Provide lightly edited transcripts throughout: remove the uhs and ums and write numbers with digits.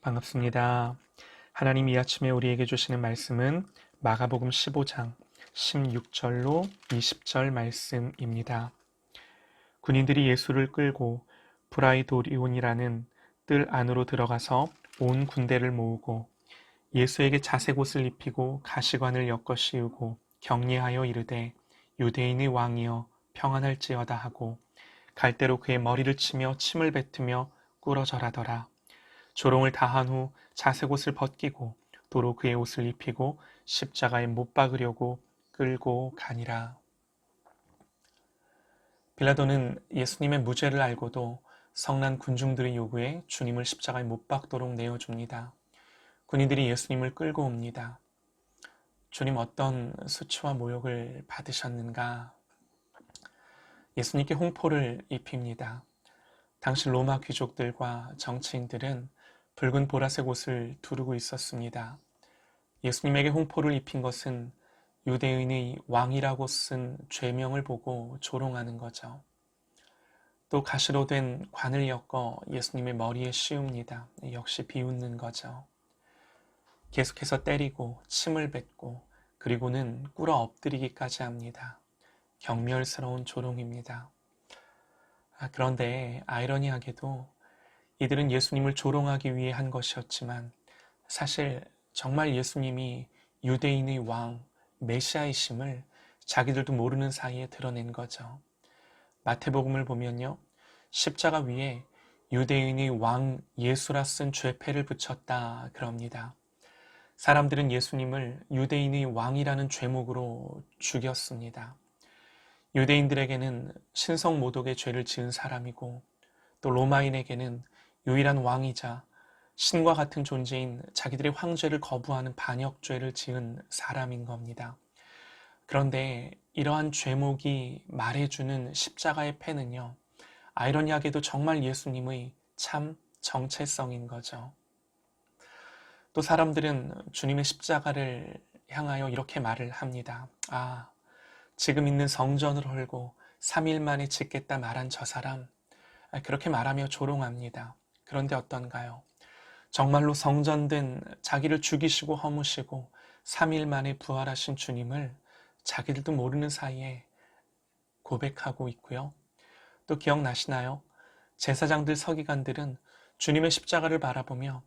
반갑습니다. 하나님 이 아침에 우리에게 주시는 말씀은 마가복음 15장 16절로 20절 말씀입니다. 군인들이 예수를 끌고 브라이도리온이라는 뜰 안으로 들어가서 온 군대를 모으고 예수에게 자색옷을 입히고 가시관을 엮어 씌우고 격려하여 이르되 유대인의 왕이여 평안할지어다 하고 갈대로 그의 머리를 치며 침을 뱉으며 꿇어 절하더라. 조롱을 다한 후 자색옷을 벗기고 도로 그의 옷을 입히고 십자가에 못 박으려고 끌고 가니라. 빌라도는 예수님의 무죄를 알고도 성난 군중들의 요구에 주님을 십자가에 못 박도록 내어줍니다. 군인들이 예수님을 끌고 옵니다. 주님 어떤 수치와 모욕을 받으셨는가? 예수님께 홍포를 입힙니다. 당시 로마 귀족들과 정치인들은 붉은 보라색 옷을 두르고 있었습니다. 예수님에게 홍포를 입힌 것은 유대인의 왕이라고 쓴 죄명을 보고 조롱하는 거죠. 또 가시로 된 관을 엮어 예수님의 머리에 씌웁니다. 역시 비웃는 거죠. 계속해서 때리고 침을 뱉고 그리고는 꿇어 엎드리기까지 합니다. 경멸스러운 조롱입니다. 그런데 아이러니하게도 이들은 예수님을 조롱하기 위해 한 것이었지만 사실 정말 예수님이 유대인의 왕, 메시아이심을 자기들도 모르는 사이에 드러낸 거죠. 마태복음을 보면요. 십자가 위에 유대인의 왕 예수라 쓴 죄패를 붙였다 그럽니다. 사람들은 예수님을 유대인의 왕이라는 죄목으로 죽였습니다. 유대인들에게는 신성 모독의 죄를 지은 사람이고 또 로마인에게는 유일한 왕이자 신과 같은 존재인 자기들의 황제를 거부하는 반역죄를 지은 사람인 겁니다. 그런데 이러한 죄목이 말해주는 십자가의 패는요, 아이러니하게도 정말 예수님의 참 정체성인 거죠. 또 사람들은 주님의 십자가를 향하여 이렇게 말을 합니다. 지금 있는 성전을 헐고 3일 만에 짓겠다 말한 저 사람, 그렇게 말하며 조롱합니다. 그런데 어떤가요? 정말로 성전된 자기를 죽이시고 허무시고 3일 만에 부활하신 주님을 자기들도 모르는 사이에 고백하고 있고요. 또 기억나시나요? 제사장들 서기관들은 주님의 십자가를 바라보며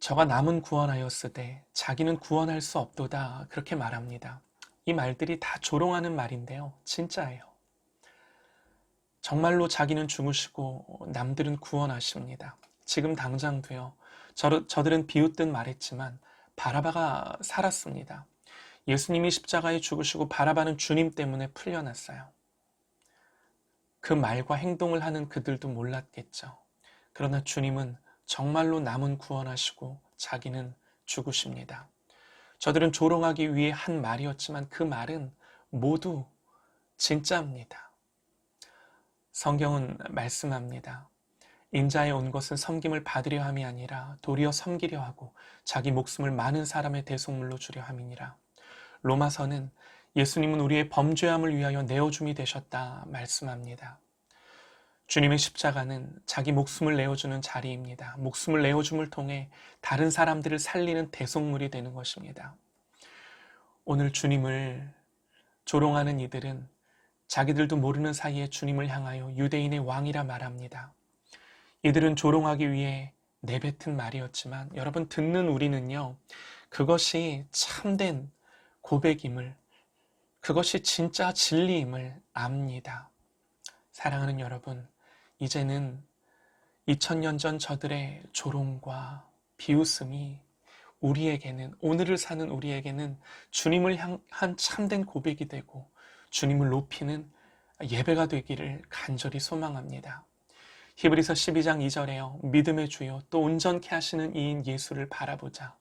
저가 남은 구원하였으되 자기는 구원할 수 없도다 그렇게 말합니다. 이 말들이 다 조롱하는 말인데요. 진짜예요. 정말로 자기는 죽으시고 남들은 구원하십니다. 지금 당장도요. 저들은 비웃듯 말했지만 바라바가 살았습니다. 예수님이 십자가에 죽으시고 바라바는 주님 때문에 풀려났어요. 그 말과 행동을 하는 그들도 몰랐겠죠. 그러나 주님은 정말로 남은 구원하시고 자기는 죽으십니다. 저들은 조롱하기 위해 한 말이었지만 그 말은 모두 진짜입니다. 성경은 말씀합니다. 인자에 온 것은 섬김을 받으려 함이 아니라 도리어 섬기려 하고 자기 목숨을 많은 사람의 대속물로 주려 함이니라. 로마서는 예수님은 우리의 범죄함을 위하여 내어줌이 되셨다 말씀합니다. 주님의 십자가는 자기 목숨을 내어주는 자리입니다. 목숨을 내어줌을 통해 다른 사람들을 살리는 대속물이 되는 것입니다. 오늘 주님을 조롱하는 이들은 자기들도 모르는 사이에 주님을 향하여 유대인의 왕이라 말합니다. 이들은 조롱하기 위해 내뱉은 말이었지만 여러분 듣는 우리는요. 그것이 참된 고백임을, 그것이 진짜 진리임을 압니다. 사랑하는 여러분, 이제는 2000년 전 저들의 조롱과 비웃음이 우리에게는, 오늘을 사는 우리에게는 주님을 향한 참된 고백이 되고 주님을 높이는 예배가 되기를 간절히 소망합니다. 히브리서 12장 2절에요. 믿음의 주요 또 온전케 하시는 이인 예수를 바라보자.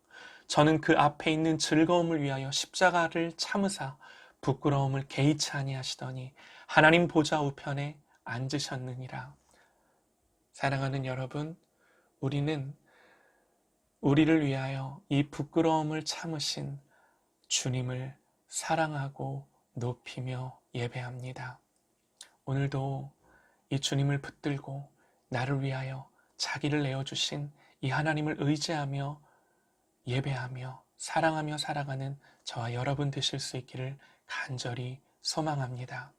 저는 그 앞에 있는 즐거움을 위하여 십자가를 참으사 부끄러움을 개의치 아니하시더니 하나님 보좌 우편에 앉으셨느니라. 사랑하는 여러분, 우리는 우리를 위하여 이 부끄러움을 참으신 주님을 사랑하고 높이며 예배합니다. 오늘도 이 주님을 붙들고 나를 위하여 자기를 내어주신 이 하나님을 의지하며 예배하며 사랑하며 살아가는 저와 여러분 되실 수 있기를 간절히 소망합니다.